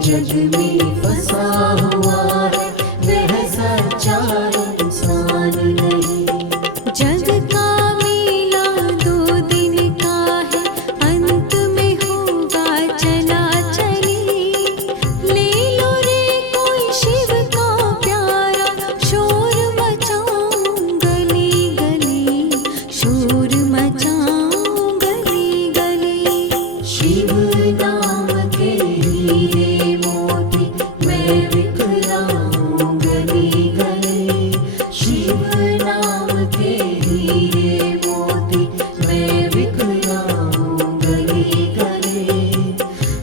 जग में फंसा हुआ है वह सच्चा इंसान नहीं। जग का मेला 2 दिन का है, अंत में होगा चला चली। ले लो रे कोई शिव का प्यारा, शोर मचाऊं गली गली, शोर मचाऊं गली गली। शिव नाम के हीरे मोती मैं बिखराऊं गली गली। शिव नाम के हीरे मोती मैं बिखराऊं गली गली।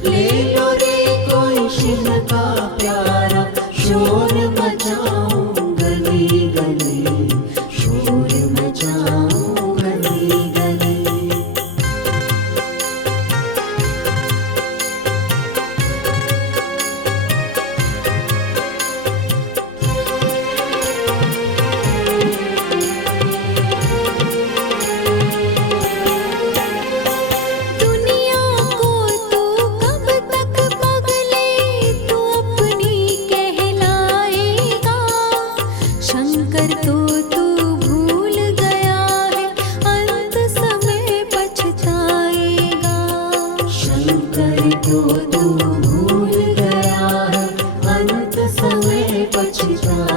ले लो रे कोई शिव का प्यारा, शोर मचाऊं गली गली, शोर मचाऊं गली गली। दुनिया को तू कब तक पगले, तू अपनी कहलाएगा। शंकर को तू भूल गया है, अंत समय पछताएगा। शंकर को तू भूल गया है, अंत समय पछताएगा।